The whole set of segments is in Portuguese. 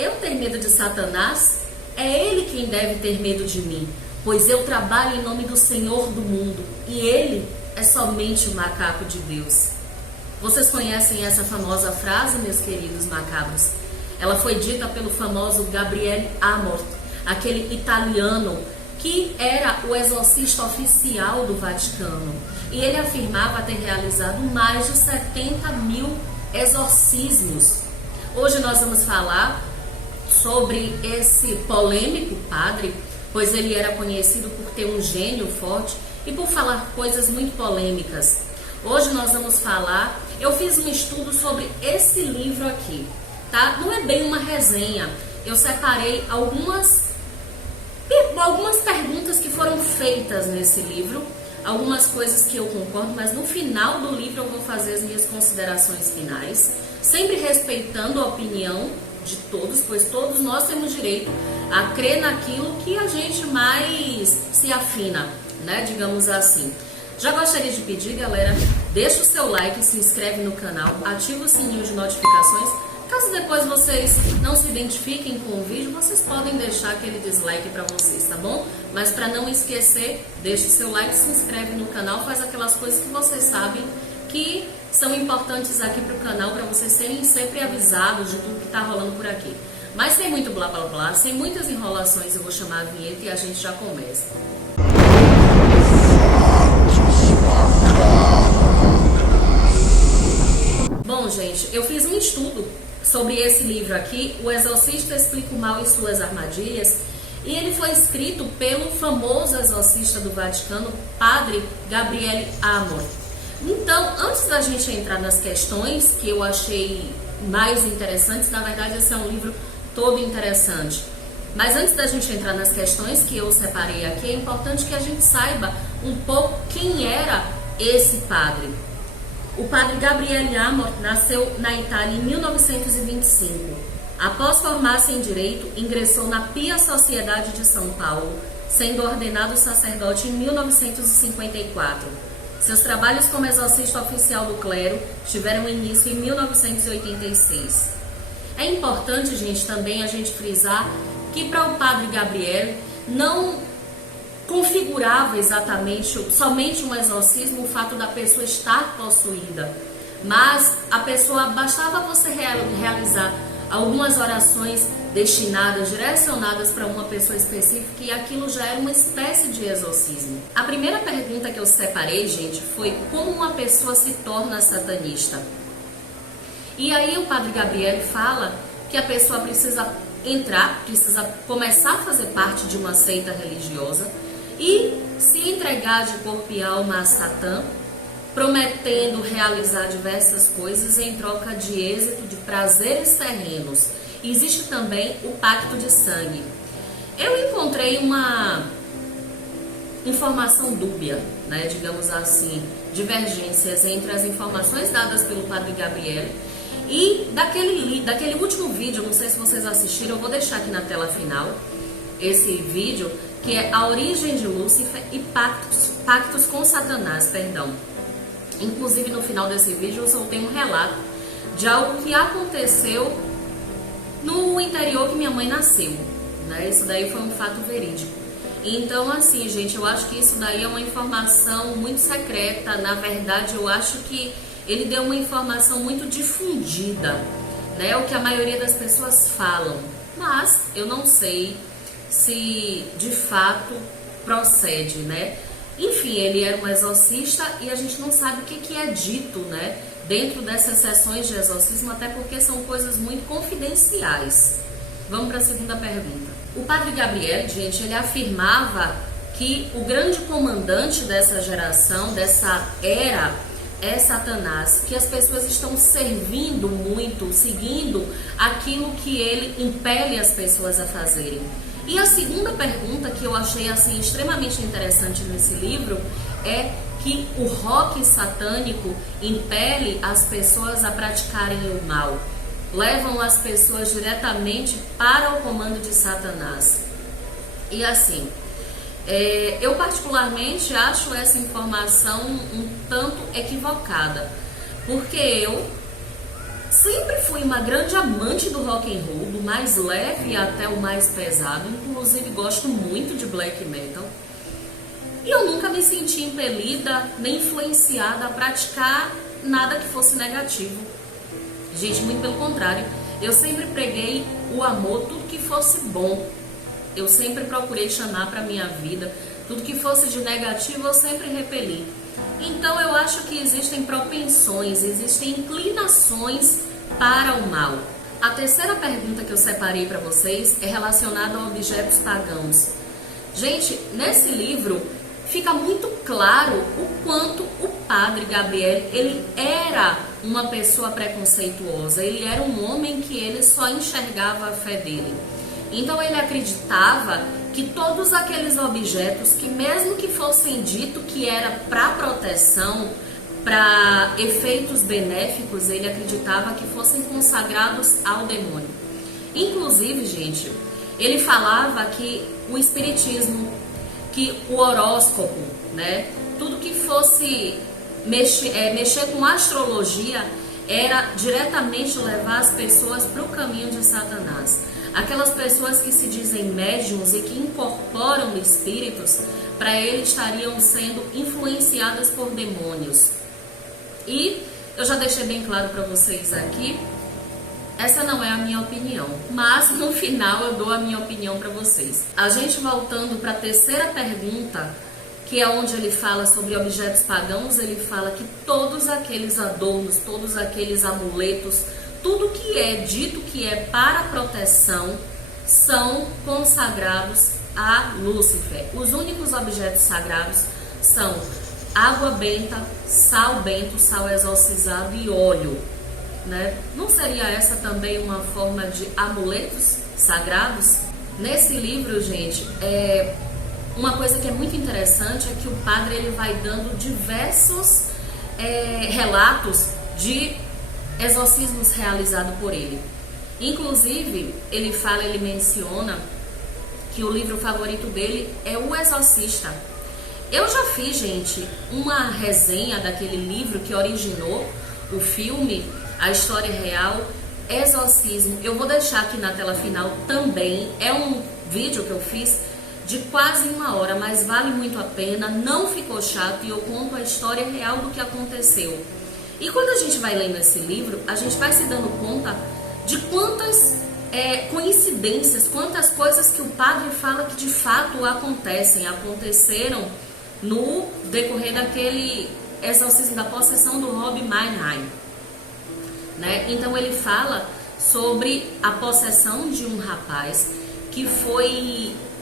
eu ter medo de Satanás? É ele quem deve ter medo de mim, pois eu trabalho em nome do Senhor do mundo e ele é somente o macaco de Deus. Vocês conhecem essa famosa frase, meus queridos macabros? Ela foi dita pelo famoso Gabriele Amor, aquele italiano que era o exorcista oficial do Vaticano. E ele afirmava ter realizado mais de 70 mil exorcismos. Hoje nós vamos falar sobre esse polêmico padre, pois ele era conhecido por ter um gênio forte e por falar coisas muito polêmicas. Hoje nós vamos falar, eu fiz um estudo sobre esse livro aqui, tá? Não é bem uma resenha, eu separei algumas perguntas que foram feitas nesse livro, algumas coisas que eu concordo, mas no final do livro eu vou fazer as minhas considerações finais, sempre respeitando a opinião de todos, pois todos nós temos direito a crer naquilo que a gente mais se afina, né, digamos assim. Já gostaria de pedir, galera, deixa o seu like, se inscreve no canal, ativa o sininho de notificações. Caso depois vocês não se identifiquem com o vídeo, vocês podem deixar aquele dislike para vocês, tá bom? Mas para não esquecer, deixa o seu like, se inscreve no canal, faz aquelas coisas que vocês sabem que são importantes aqui para o canal, para vocês serem sempre avisados de tudo que está rolando por aqui. Mas sem muito blá blá blá, sem muitas enrolações, eu vou chamar a vinheta e a gente já começa. Bom, gente, eu fiz um estudo sobre esse livro aqui, O Exorcista Explica o Mal e Suas Armadilhas, e ele foi escrito pelo famoso exorcista do Vaticano, Padre Gabriele Amor. Então, antes da gente entrar nas questões que eu achei mais interessantes, na verdade esse é um livro todo interessante, mas antes da gente entrar nas questões que eu separei aqui, é importante que a gente saiba um pouco quem era esse padre. O padre Gabriele Amor nasceu na Itália em 1925. Após formar-se em Direito, ingressou na Pia Sociedade de São Paulo, sendo ordenado sacerdote em 1954. Seus trabalhos como exorcista oficial do clero tiveram início em 1986. É importante, gente, também a gente frisar que para o padre Gabriele não configurava exatamente somente um exorcismo o fato da pessoa estar possuída, mas a pessoa, bastava você realizar algumas orações destinadas, direcionadas para uma pessoa específica e aquilo já era uma espécie de exorcismo. A primeira pergunta que eu separei, gente, foi como uma pessoa se torna satanista. E aí o padre Gabriele fala que a pessoa precisa precisa começar a fazer parte de uma seita religiosa e se entregar de corpo e alma a Satã, prometendo realizar diversas coisas em troca de êxito, de prazeres terrenos. E existe também o pacto de sangue. Eu encontrei uma informação dúbia, né, digamos assim, divergências entre as informações dadas pelo padre Gabriele e daquele último vídeo, não sei se vocês assistiram, eu vou deixar aqui na tela final esse vídeo, que é A Origem de Lúcifer e Pactos com Satanás, perdão. Inclusive no final desse vídeo eu soltei um relato de algo que aconteceu no interior que minha mãe nasceu, né? Isso daí foi um fato verídico. Então assim, gente, eu acho que isso daí é uma informação muito secreta. Na verdade, eu acho que ele deu uma informação muito difundida, né? O que a maioria das pessoas falam, mas eu não sei se de fato procede, né? Enfim, ele era um exorcista e a gente não sabe o que é dito, né, dentro dessas sessões de exorcismo, até porque são coisas muito confidenciais. Vamos para a segunda pergunta. O padre Gabriele, gente, ele afirmava que o grande comandante dessa geração, dessa era, é Satanás, que as pessoas estão servindo muito, seguindo aquilo que ele impele as pessoas a fazerem. E a segunda pergunta que eu achei assim extremamente interessante nesse livro é que o rock satânico impele as pessoas a praticarem o mal, levam as pessoas diretamente para o comando de Satanás. E assim, eu particularmente acho essa informação um tanto equivocada, porque eu Sempre fui uma grande amante do rock and roll, do mais leve até o mais pesado. Inclusive gosto muito de black metal. E eu nunca me senti impelida nem influenciada a praticar nada que fosse negativo. Gente, muito pelo contrário. Eu sempre preguei o amor, tudo que fosse bom. Eu sempre procurei chamar para minha vida. Tudo que fosse de negativo eu sempre repeli. Então eu acho que existem propensões, existem inclinações para o mal. A terceira pergunta que eu separei para vocês é relacionada a objetos pagãos. Gente, nesse livro fica muito claro o quanto o padre Gabriel, ele era uma pessoa preconceituosa, ele era um homem que ele só enxergava a fé dele. Então ele acreditava que todos aqueles objetos, que mesmo que fossem dito que era para proteção, para efeitos benéficos, ele acreditava que fossem consagrados ao demônio. Inclusive, gente, ele falava que o espiritismo, que o horóscopo, né, tudo que fosse mexer com astrologia era diretamente levar as pessoas para o caminho de Satanás. Aquelas pessoas que se dizem médiums e que incorporam espíritos, para ele estariam sendo influenciadas por demônios. E eu já deixei bem claro para vocês aqui, essa não é a minha opinião, mas no final eu dou a minha opinião para vocês. A gente voltando para a terceira pergunta, que é onde ele fala sobre objetos pagãos, ele fala que todos aqueles adornos, todos aqueles amuletos, tudo que é dito que é para proteção, são consagrados a Lúcifer. Os únicos objetos sagrados são água benta, sal bento, sal exorcizado e óleo. Né? Não seria essa também uma forma de amuletos sagrados? Nesse livro, gente, uma coisa que é muito interessante é que o padre ele vai dando diversos relatos de exorcismos realizados por ele. Inclusive, ele menciona que o livro favorito dele é O Exorcista. Eu já fiz, gente, uma resenha daquele livro que originou o filme, a história real, Exorcismo. Eu vou deixar aqui na tela final também. É um vídeo que eu fiz de quase 1 hora, mas vale muito a pena, não ficou chato e eu conto a história real do que aconteceu. E quando a gente vai lendo esse livro, a gente vai se dando conta de quantas coincidências, quantas coisas que o padre fala que de fato aconteceram no decorrer daquele exorcismo, da possessão do Rob Mannheim. Né? Então ele fala sobre a possessão de um rapaz que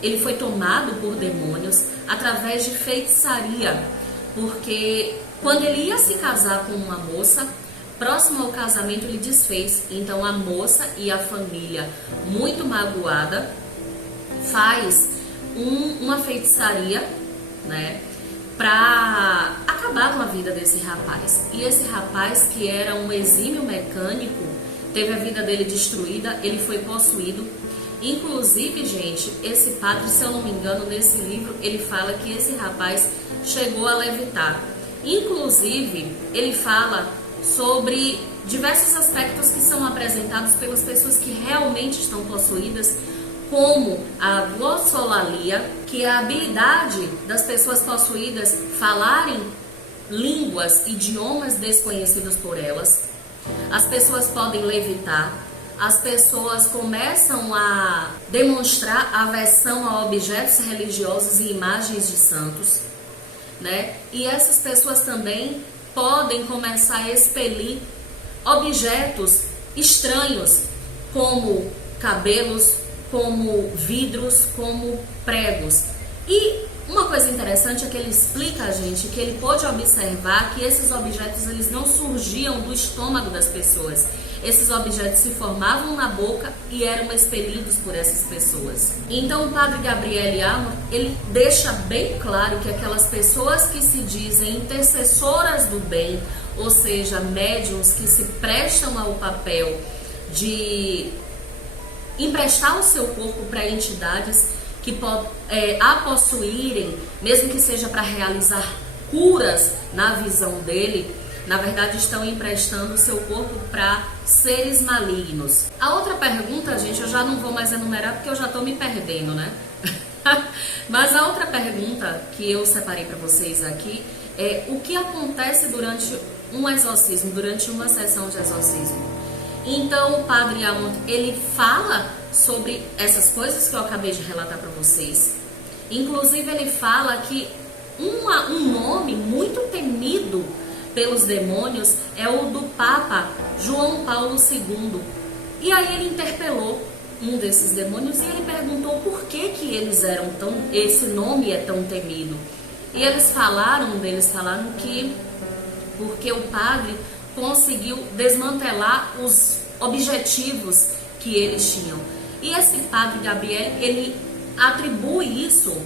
ele foi tomado por demônios através de feitiçaria, porque quando ele ia se casar com uma moça, próximo ao casamento ele desfez. Então a moça e a família, muito magoada, faz uma feitiçaria, né, para acabar com a vida desse rapaz. E esse rapaz, que era um exímio mecânico, teve a vida dele destruída, ele foi possuído. Inclusive, gente, esse padre, se eu não me engano, nesse livro, ele fala que esse rapaz chegou a levitar. Inclusive, ele fala sobre diversos aspectos que são apresentados pelas pessoas que realmente estão possuídas, como a glossolalia, que é a habilidade das pessoas possuídas falarem línguas, idiomas desconhecidos por elas. As pessoas podem levitar, as pessoas começam a demonstrar aversão a objetos religiosos e imagens de santos, né? E essas pessoas também podem começar a expelir objetos estranhos, como cabelos, como vidros, como pregos. E uma coisa interessante é que ele explica a gente que ele pôde observar que esses objetos eles não surgiam do estômago das pessoas. Esses objetos se formavam na boca e eram expelidos por essas pessoas. Então o padre Gabriel Amor, ele deixa bem claro que aquelas pessoas que se dizem intercessoras do bem, ou seja, médiuns que se prestam ao papel de emprestar o seu corpo para entidades que a possuírem, mesmo que seja para realizar curas na visão dele. na verdade estão emprestando o seu corpo para seres malignos. A outra pergunta, gente, eu já não vou mais enumerar porque eu já estou me perdendo, né? Mas a outra pergunta que eu separei para vocês aqui é o que acontece durante um exorcismo, durante uma sessão de exorcismo. Então o padre Amon, ele fala sobre essas coisas que eu acabei de relatar para vocês. Inclusive ele fala que um nome muito temido pelos demônios é o do Papa João Paulo II. E aí ele interpelou um desses demônios e ele perguntou por que eles eram tão, esse nome é tão temido. E eles falaram que porque o padre conseguiu desmantelar os objetivos que eles tinham. E esse padre Gabriel, ele atribui isso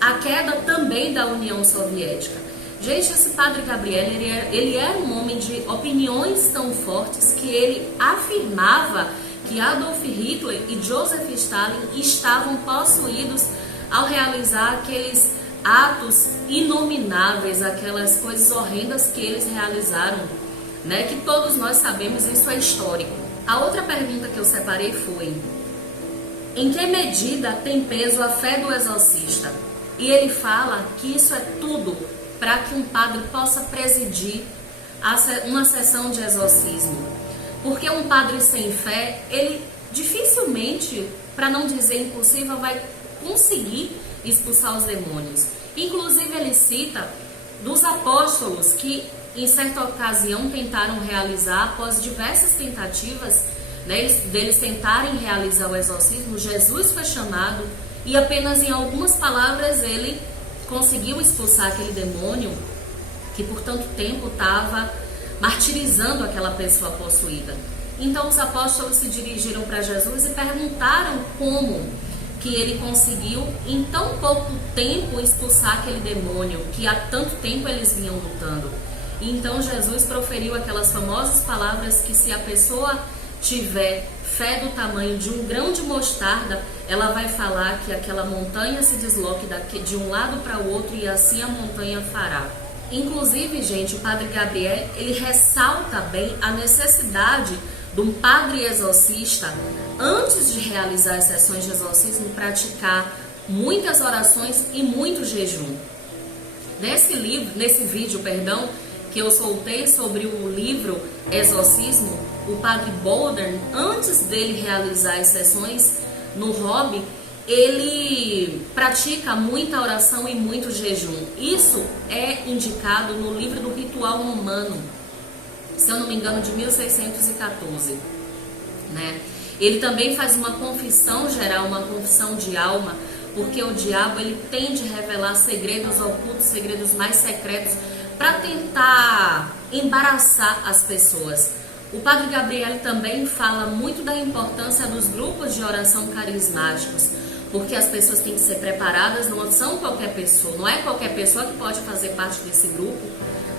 à queda também da União Soviética. Gente, esse padre Gabriel, ele era um homem de opiniões tão fortes que ele afirmava que Adolf Hitler e Joseph Stalin estavam possuídos ao realizar aqueles atos inomináveis, aquelas coisas horrendas que eles realizaram, né? Que todos nós sabemos, isso é histórico. A outra pergunta que eu separei foi: em que medida tem peso a fé do exorcista? E ele fala que isso é tudo para que um padre possa presidir uma sessão de exorcismo. Porque um padre sem fé, ele dificilmente, para não dizer impossível, vai conseguir expulsar os demônios. Inclusive ele cita dos apóstolos que em certa ocasião tentaram realizar, após diversas tentativas, né, deles tentarem realizar o exorcismo, Jesus foi chamado e apenas em algumas palavras ele conseguiu expulsar aquele demônio que por tanto tempo estava martirizando aquela pessoa possuída. Então os apóstolos se dirigiram para Jesus e perguntaram como que ele conseguiu em tão pouco tempo expulsar aquele demônio que há tanto tempo eles vinham lutando. E então Jesus proferiu aquelas famosas palavras que se a pessoa tiver fé do tamanho de um grão de mostarda, ela vai falar que aquela montanha se desloque de um lado para o outro e assim a montanha fará. Inclusive, gente, o padre Gabriel, ele ressalta bem a necessidade de um padre exorcista, antes de realizar as sessões de exorcismo, praticar muitas orações e muito jejum. Nesse vídeo, que eu soltei sobre o livro Exorcismo, o padre Bouldern, antes dele realizar as sessões no hobby, ele pratica muita oração e muito jejum. Isso é indicado no livro do Ritual Romano, se eu não me engano, de 1614, né? Ele também faz uma confissão geral, uma confissão de alma, porque o diabo, ele tende a revelar segredos ocultos, segredos mais secretos, para tentar embaraçar as pessoas. O padre Gabriel também fala muito da importância dos grupos de oração carismáticos, porque as pessoas têm que ser preparadas, não são qualquer pessoa, não é qualquer pessoa que pode fazer parte desse grupo,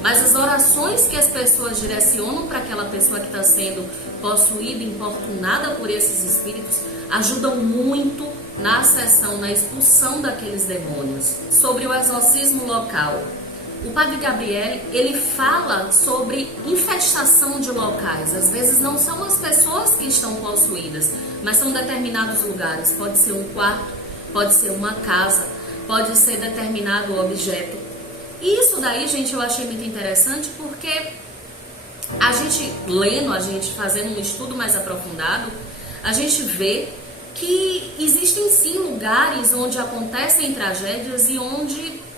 mas as orações que as pessoas direcionam para aquela pessoa que está sendo possuída, importunada por esses espíritos, ajudam muito na sessão, na expulsão daqueles demônios. Sobre o exorcismo local, o padre Gabriel, ele fala sobre infestação de locais. Às vezes não são as pessoas que estão possuídas, mas são determinados lugares. Pode ser um quarto, pode ser uma casa, pode ser determinado objeto. E isso daí, gente, eu achei muito interessante, porque a gente lendo, a gente fazendo um estudo mais aprofundado, a gente vê que existem sim lugares onde acontecem tragédias e onde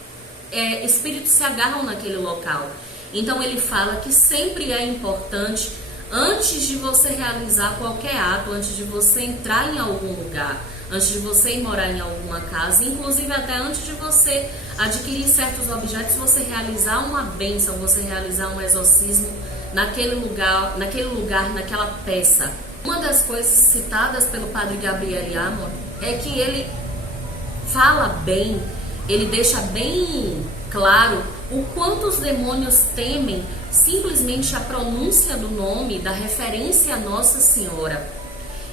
espíritos se agarram naquele local. Então ele fala que sempre é importante, antes de você realizar qualquer ato, antes de você entrar em algum lugar, antes de você ir morar em alguma casa, inclusive até antes de você adquirir certos objetos, você realizar uma bênção, você realizar um exorcismo naquele lugar, naquela peça. Uma das coisas citadas pelo padre Gabriel Amon é que ele fala bem, ele deixa bem claro o quanto os demônios temem simplesmente a pronúncia do nome, da referência a Nossa Senhora.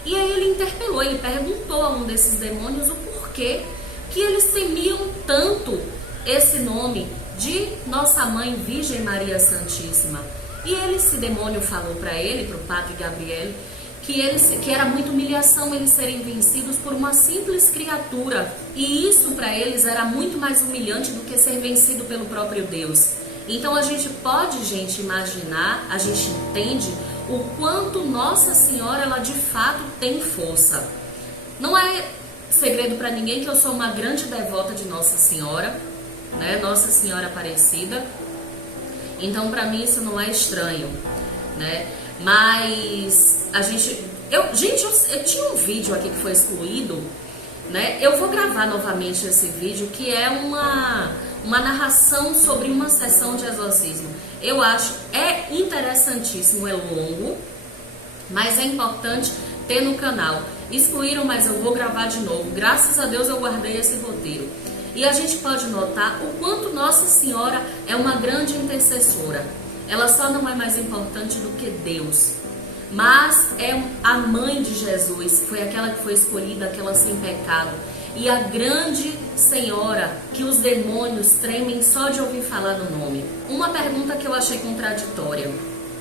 E aí ele interpelou, ele perguntou a um desses demônios o porquê que eles temiam tanto esse nome de Nossa Mãe Virgem Maria Santíssima. E esse demônio falou para ele, para o padre Gabriel, que era muita humilhação eles serem vencidos por uma simples criatura. E isso para eles era muito mais humilhante do que ser vencido pelo próprio Deus. Então a gente pode, gente, imaginar, a gente entende o quanto Nossa Senhora, ela de fato tem força. Não é segredo para ninguém que eu sou uma grande devota de Nossa Senhora, né? Nossa Senhora Aparecida. Então para mim isso não é estranho, né? Mas eu tinha um vídeo aqui que foi excluído, né? Eu vou gravar novamente esse vídeo, que é uma narração sobre uma sessão de exorcismo. Eu acho, é interessantíssimo, é longo, mas é importante ter no canal. Excluíram, mas eu vou gravar de novo. Graças a Deus eu guardei esse roteiro. E a gente pode notar o quanto Nossa Senhora é uma grande intercessora. Ela só não é mais importante do que Deus, mas é a mãe de Jesus, foi aquela que foi escolhida, aquela sem pecado. E a grande senhora que os demônios tremem só de ouvir falar no nome. Uma pergunta que eu achei contraditória.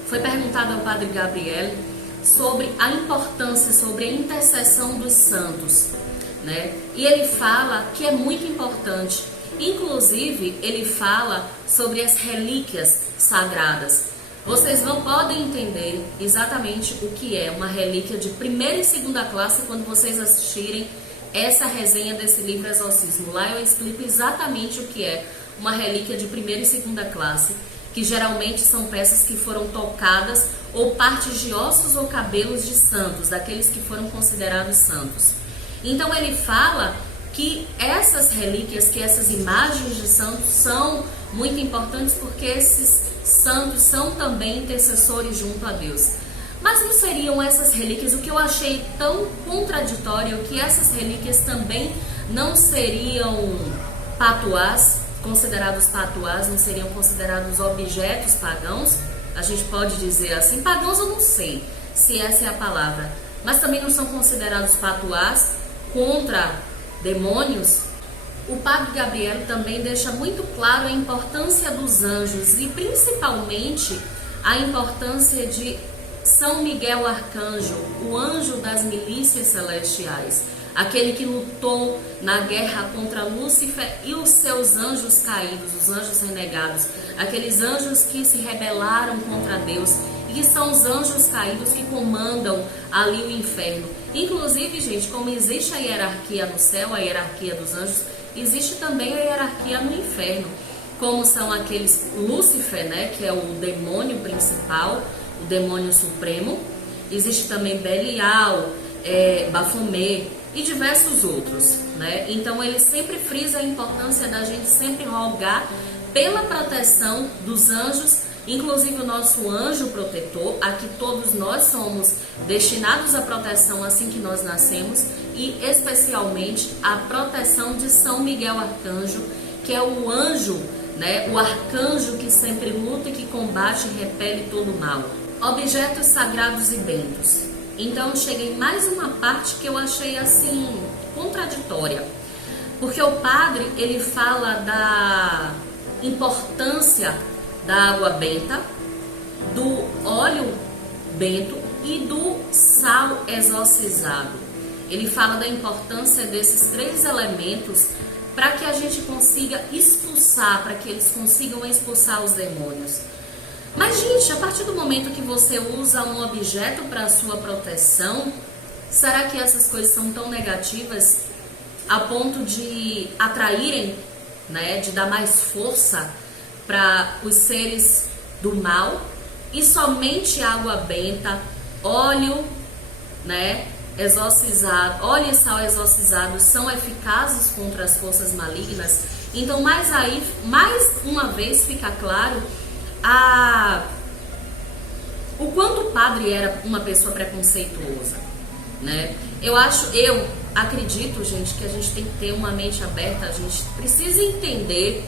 Foi perguntada ao padre Gabriel sobre a importância, sobre a intercessão dos santos, né? E ele fala que é muito importante. Inclusive, ele fala sobre as relíquias sagradas. Vocês podem entender exatamente o que é uma relíquia de primeira e segunda classe quando vocês assistirem essa resenha desse livro Exorcismo. Lá eu explico exatamente o que é uma relíquia de primeira e segunda classe, que geralmente são peças que foram tocadas ou partes de ossos ou cabelos de santos, daqueles que foram considerados santos. Então ele fala que essas relíquias, que essas imagens de santos são muito importantes porque esses santos são também intercessores junto a Deus. Mas não seriam essas relíquias, o que eu achei tão contraditório, que essas relíquias também não seriam patuás, considerados patuás, não seriam considerados objetos pagãos? A gente pode dizer assim, pagãos eu não sei se essa é a palavra, mas também não são considerados patuás contra demônios? O padre Gabriel também deixa muito claro a importância dos anjos e principalmente a importância de São Miguel Arcanjo, o anjo das milícias celestiais, aquele que lutou na guerra contra Lúcifer e os seus anjos caídos, os anjos renegados, aqueles anjos que se rebelaram contra Deus e que são os anjos caídos que comandam ali o inferno. Inclusive, gente, como existe a hierarquia no céu, a hierarquia dos anjos, existe também a hierarquia no inferno, como são aqueles Lúcifer, né, que é o demônio principal, o demônio supremo. Existe também Belial, Bafomé e diversos outros, né? Então ele sempre frisa a importância da gente sempre rogar pela proteção dos anjos, inclusive o nosso anjo protetor, a que todos nós somos destinados à proteção assim que nós nascemos, e especialmente a proteção de São Miguel Arcanjo, que é o anjo, né, o arcanjo que sempre luta e que combate e repele todo o mal. Objetos sagrados e bentos. Então cheguei em mais uma parte que eu achei assim contraditória, porque o padre ele fala da importância da água benta, do óleo bento e do sal exorcizado. Ele fala da importância desses três elementos para que a gente consiga expulsar, para que eles consigam expulsar os demônios. Mas, gente, a partir do momento que você usa um objeto para a sua proteção, será que essas coisas são tão negativas a ponto de atraírem, né, de dar mais força para os seres do mal? E somente água benta, óleo, né, exorcizado, óleo e sal exorcizados são eficazes contra as forças malignas? Então, mais uma vez fica claro o quanto o padre era uma pessoa preconceituosa, né? Eu acredito, gente, que a gente tem que ter uma mente aberta, a gente precisa entender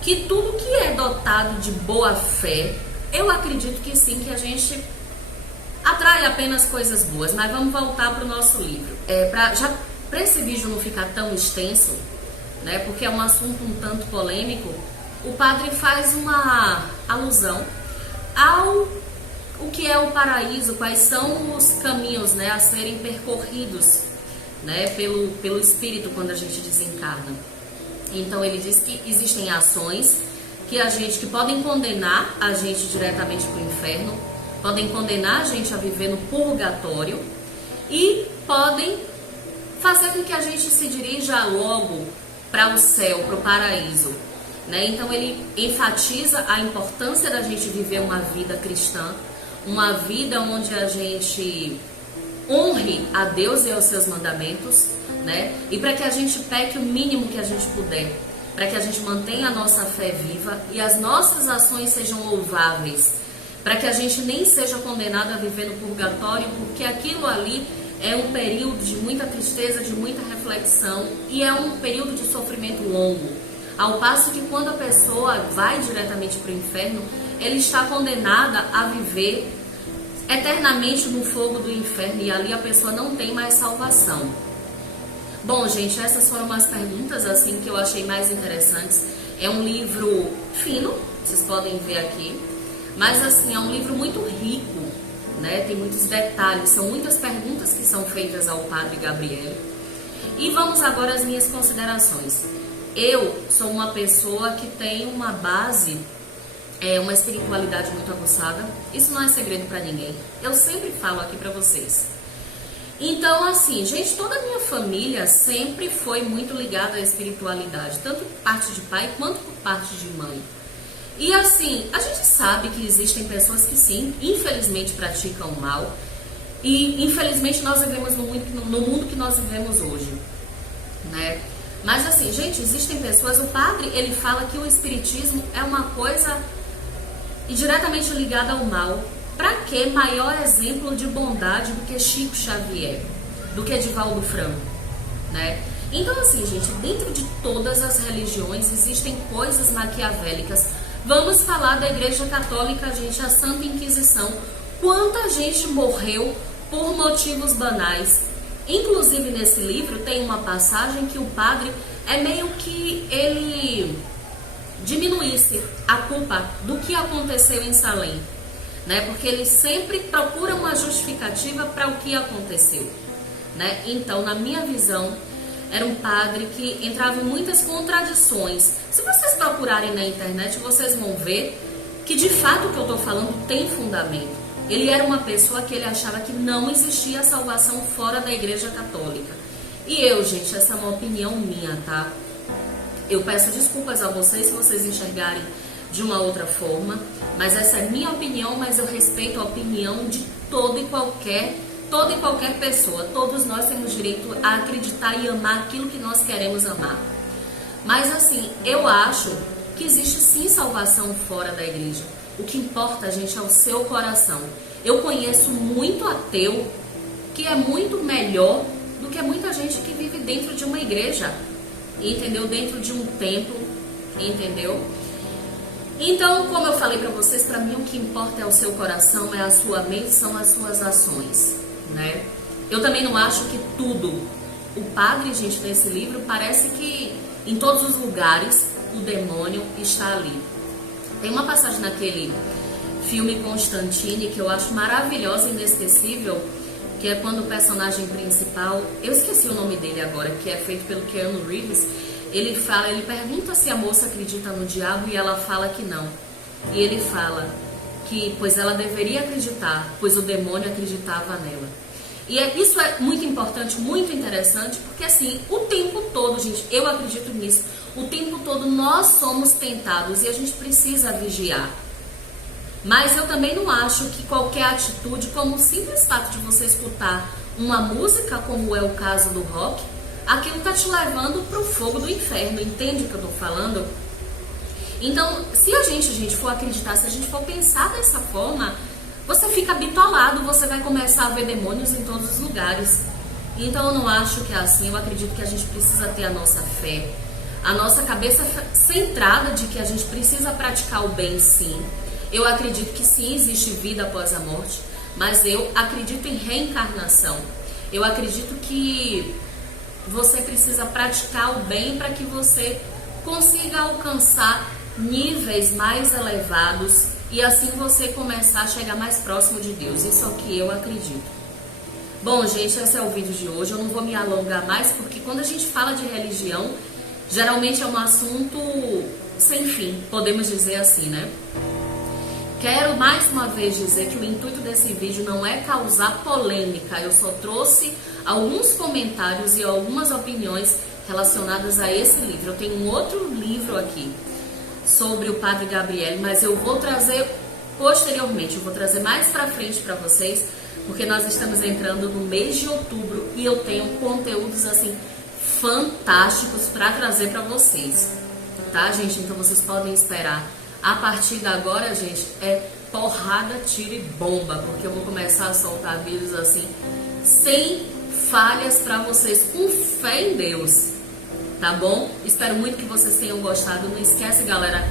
que tudo que é dotado de boa fé, eu acredito que sim, que a gente atrai apenas coisas boas. Mas vamos voltar para o nosso livro. Para esse vídeo não ficar tão extenso, né, porque é um assunto um tanto polêmico, o padre faz uma alusão o que é o paraíso, quais são os caminhos, né, a serem percorridos, né, pelo espírito quando a gente desencarna. Então ele diz que existem ações que podem condenar a gente diretamente para o inferno, podem condenar a gente a viver no purgatório e podem fazer com que a gente se dirija logo para o céu, para o paraíso, né? Então ele enfatiza a importância da gente viver uma vida cristã, uma vida onde a gente honre a Deus e aos seus mandamentos, né? E para que a gente peque o mínimo que a gente puder, para que a gente mantenha a nossa fé viva e as nossas ações sejam louváveis, para que a gente nem seja condenado a viver no purgatório, porque aquilo ali é um período de muita tristeza, de muita reflexão e é um período de sofrimento longo. Ao passo que quando a pessoa vai diretamente para o inferno, ela está condenada a viver eternamente no fogo do inferno e ali a pessoa não tem mais salvação. Bom, gente, essas foram umas perguntas assim que eu achei mais interessantes. É um livro fino, vocês podem ver aqui, mas assim, é um livro muito rico, né? Tem muitos detalhes, são muitas perguntas que são feitas ao Padre Gabriel. E vamos agora às minhas considerações. Eu sou uma pessoa que tem uma base, uma espiritualidade muito aguçada. Isso não é segredo para ninguém. Eu sempre falo aqui para vocês. Então, assim, gente, toda a minha família sempre foi muito ligada à espiritualidade, tanto por parte de pai quanto por parte de mãe. E assim, a gente sabe que existem pessoas que sim, infelizmente praticam o mal. E infelizmente nós vivemos no mundo que nós vivemos hoje, né? Mas assim, gente, existem pessoas, o padre, ele fala que o espiritismo é uma coisa diretamente ligada ao mal. Pra que maior exemplo de bondade do que Chico Xavier, do que Divaldo Franco, né? Então assim, gente, dentro de todas as religiões existem coisas maquiavélicas. Vamos falar da Igreja Católica, gente, a Santa Inquisição. Quanta gente morreu por motivos banais. Inclusive nesse livro tem uma passagem que o padre é meio que ele diminuísse a culpa do que aconteceu em Salem, né? Porque ele sempre procura uma justificativa para o que aconteceu, né? Então, na minha visão, era um padre que entrava em muitas contradições. Se vocês procurarem na internet, vocês vão ver que de fato o que eu estou falando tem fundamento. Ele era uma pessoa que ele achava que não existia salvação fora da Igreja Católica. E eu, gente, essa é uma opinião minha, tá? Eu peço desculpas a vocês se vocês enxergarem de uma outra forma, mas essa é minha opinião, mas eu respeito a opinião de toda e qualquer pessoa. Todos nós temos direito a acreditar e amar aquilo que nós queremos amar. Mas assim, eu acho que existe sim salvação fora da igreja. O que importa, gente, é o seu coração. Eu conheço muito ateu que é muito melhor do que muita gente que vive dentro de uma igreja, entendeu? Dentro de um templo, entendeu? Então, como eu falei pra vocês, pra mim o que importa é o seu coração, é a sua mente, são as suas ações, né? Eu também não acho que tudo. O padre, gente, nesse livro, parece que em todos os lugares o demônio está ali. Tem uma passagem naquele filme Constantine que eu acho maravilhosa e inesquecível, que é quando o personagem principal, eu esqueci o nome dele agora, que é feito pelo Keanu Reeves, ele pergunta se a moça acredita no diabo e ela fala que não. E ele fala que, pois ela deveria acreditar, pois o demônio acreditava nela. E isso é muito importante, muito interessante, porque assim, o tempo todo, gente, eu acredito nisso, o tempo todo nós somos tentados e a gente precisa vigiar. Mas eu também não acho que qualquer atitude, como o simples fato de você escutar uma música, como é o caso do rock, aquilo tá te levando pro fogo do inferno, entende o que eu tô falando? Então, se a gente for acreditar, se a gente for pensar dessa forma, você fica bitolado, você vai começar a ver demônios em todos os lugares. Então eu não acho que é assim, eu acredito que a gente precisa ter a nossa fé, a nossa cabeça centrada de que a gente precisa praticar o bem, sim. Eu acredito que sim, existe vida após a morte, mas eu acredito em reencarnação. Eu acredito que você precisa praticar o bem para que você consiga alcançar níveis mais elevados e assim você começar a chegar mais próximo de Deus. Isso é o que eu acredito. Bom, gente, esse é o vídeo de hoje. Eu não vou me alongar mais, porque quando a gente fala de religião, geralmente é um assunto sem fim, podemos dizer assim, né? Quero mais uma vez dizer que o intuito desse vídeo não é causar polêmica. Eu só trouxe alguns comentários e algumas opiniões relacionadas a esse livro. Eu tenho um outro livro aqui sobre o Padre Gabriel, mas eu vou trazer posteriormente, eu vou trazer mais pra frente pra vocês, porque nós estamos entrando no mês de outubro e eu tenho conteúdos assim fantásticos pra trazer pra vocês, tá, gente? Então vocês podem esperar. A partir de agora, gente, é porrada, tiro e bomba, porque eu vou começar a soltar vídeos assim sem falhas pra vocês, com fé em Deus. Tá bom? Espero muito que vocês tenham gostado. Não esquece, galera,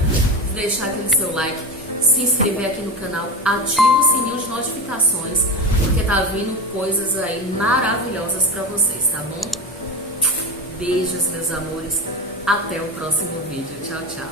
de deixar aquele seu like, se inscrever aqui no canal, ativa o sininho de notificações, porque tá vindo coisas aí maravilhosas pra vocês, tá bom? Beijos, meus amores. Até o próximo vídeo. Tchau, tchau.